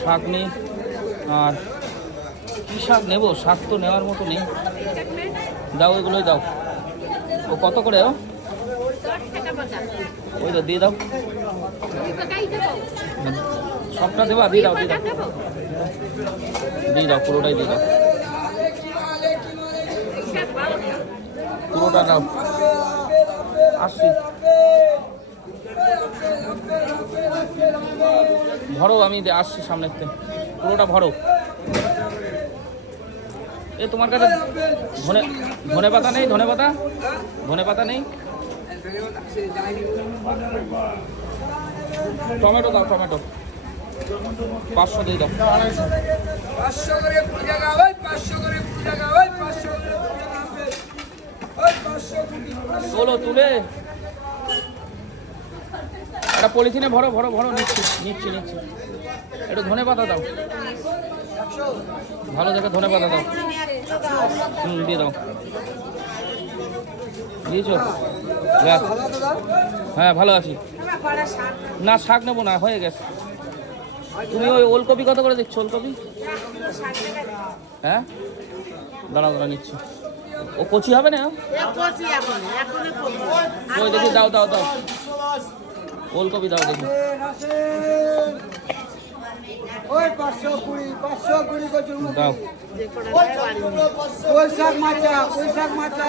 শাক নিই। আর কী শাক নেব? শাক তো নেওয়ার মতো নেই দাও ওইগুলোই দাও। ও কত করে ও? ওই তো দিয়ে দাও। সবটা দেবা দিয়ে দাও দিয়ে দাও। দিয়ে দাও, পুরোটাই দিয়ে দাও। পুরোটা দাও। আসছি। ভরো আমি আসছি সামনে পুরোটা ভরো এ তোমার কাছে ধনে ধনে পাতা নেই ধনে পাতা ধনে পাতা নেই টমেটো দাও টমেটো পাঁচশো দিয়ে দাও পাঁচশো করে টাকা ওই পাঁচশো করে টাকা ওই পাঁচশো করে হবে। ওই পাঁচশো তোলো একটা পলিথিনে ভরো ভরো ভরো নিচ্ছি নিচ্ছি নিচ্ছি। একটু ধনে পাতা দাও। ভালো দেখে ধনে পাতা দাও। হুম দিয়ে দাও। দিয়েছ। হ্যাঁ ভালো আছি। না শাক নেব না হয়ে গেছে। তুমি ওই ওলকপি কত করে দিচ্ছ ওলকপি? হ্যাঁ? দাঁড়া দাঁড়া নিচ্ছি। ও কচি হবে না? ওই দেখি দাও দাও দাও। ওলকপি দাও দেখি। ওই পাঁচশো কুড়ি পাঁচশো কুড়ি কচুর দাও। ওই শাক মাচা ওই শাক মাচা।